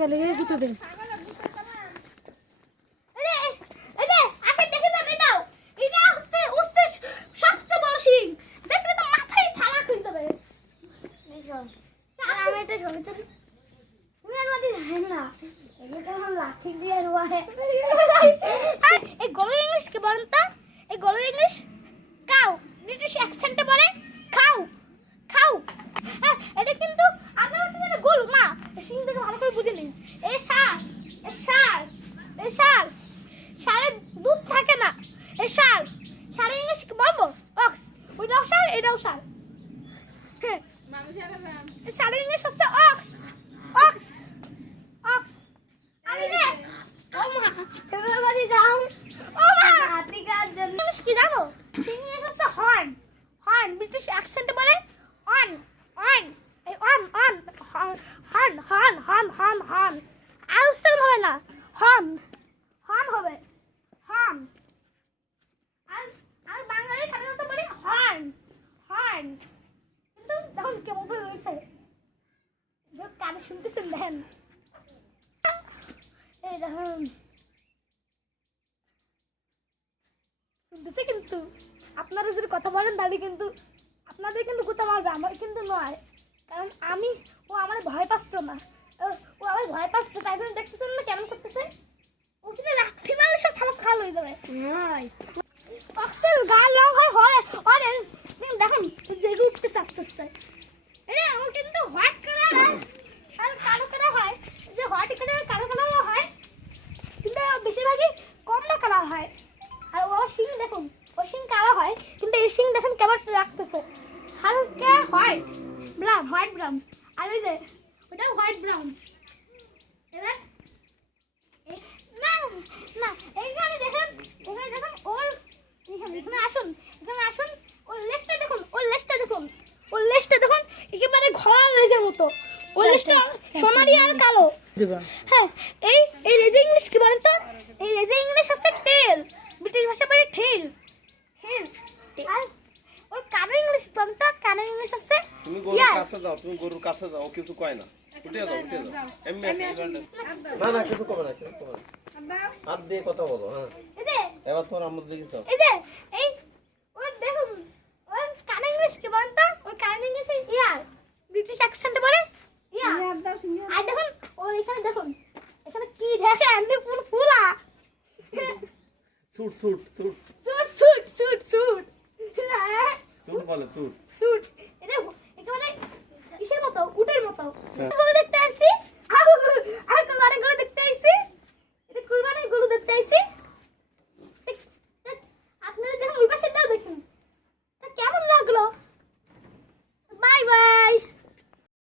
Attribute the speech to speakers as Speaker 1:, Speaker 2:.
Speaker 1: গেলে, এই দুটো দিন।
Speaker 2: এই হয়ে গরুর ইংলিশ কি বলেন তো? এই গরুর ইংলিশ? কাউ ব্রিটিশ অ্যাকসেন্টে বলে, খাও। খাও। হ্যাঁ এটা কিন্তু আপনার হচ্ছে যেন গরু মা সিং থেকে ভালো করে বুঝে নিন এই সার এই সার এই সার। সারের দুধ থাকে না। এই সার। সারের ইংলিশ বলব? অক্স। ওইটাও সার, এটাও সার। হ্যাঁ। সারের ইংলিশ হচ্ছে অক্স। অক্স। অক্স। আমি রে! ও মা,
Speaker 3: এবার বাড়ি যাও।
Speaker 2: ও মা!
Speaker 3: হাতি কার জন্য
Speaker 2: কি জানো? ইংলিশ হচ্ছে হর্ন। হর্ন, ব্রিটিশ অ্যাকসেন্টে বলে on on horn horn horn horn আর উচ্চারণ হবে না হর্ন হর্ন হবে হর্ন আর আর বাঙালি সাধারণত বলি হর্ন হর্ন কিন্তু দেখুন কেমন করে রয়েছে কানে শুনতেছেন দেখেন এই দেখুন শুনতেছে কিন্তু আপনারা যদি কথা বলেন তাহলে কিন্তু আপনাদের কিন্তু গুতা মারবে আমার কিন্তু নয় কারণ আমি আমার ভয় পাচ্ছ না। ও- ও আমার ভয় পাচ্ছে তাই জন্য দেখতেছেন না কেমন করতেছে? ও কিন্তু লাঠি মারলে সব সালাপ খাল হয়ে যাবে। অক্সেল গাল রং হয় হয় অরেঞ্জ দেখুন জেগে উঠতেছে আস্তে আস্তে। এই আমার কিন্তু হোয়াইট কালার হয় আর কালো কালার হয়। যে হোয়াইট কালার কালো কালার হয় কিন্তু বেশিরভাগই কমলা কালার হয়। আর ও শিং দেখুন ও শিং কালো হয় কিন্তু এই শিং দেখুন কেমন রাখতেছে হালকা হোয়াইট ব্রাউন হোয়াইট ব্রাউন আর ওই যে ওটা হোয়াইট ব্রাউন এবার না না এইখানে দেখুন এখানে দেখুন ওর এখানে আসুন এখানে আসুন ওর লেজটা দেখুন ওর লেজটা দেখুন ওর লেজটা দেখুন একেবারে ঘোড়া লেজের মতো। ওর লেজটা সোনালি আর কালো। হ্যাঁ এই এই রেজে ইংলিশ কি বলেন তো এই রেজে ইংলিশ হচ্ছে টেল ব্রিটিশ ভাষা বলে ঠেল ঠেল আর ওর কানে ইংলিশ বলেন তো কানে ইংলিশ হচ্ছে
Speaker 4: তুমি গরুর কাছে যাও তুমি গরুর কাছে যাও কিছু কয় না। উঠে যাও উঠে যাও এমনি না না কিছু কবে না কিছু কবে না। হাত দিয়ে কথা বলো হ্যাঁ।
Speaker 2: এই যে।
Speaker 4: এবার তোমার আমার দিকে যাও
Speaker 2: এই যে এই ওর দেখুন ওর কানে ইংলিশ কি বলেন তো? ওর কানে ইংলিশ ইয়ার ব্রিটিশ অ্যাকসেন্টে বলে? ইয়ার। আর দেখুন ও এখানে দেখুন এখানে কি দেখে দেখেন ফুল ফুলা।
Speaker 4: Suit suit suit.
Speaker 2: Suit suit suit suit.
Speaker 4: Suit বলে সুট।
Speaker 2: সুট। কিসের মতো? উটের মতো। হ্যাঁ। দেখতে আসছি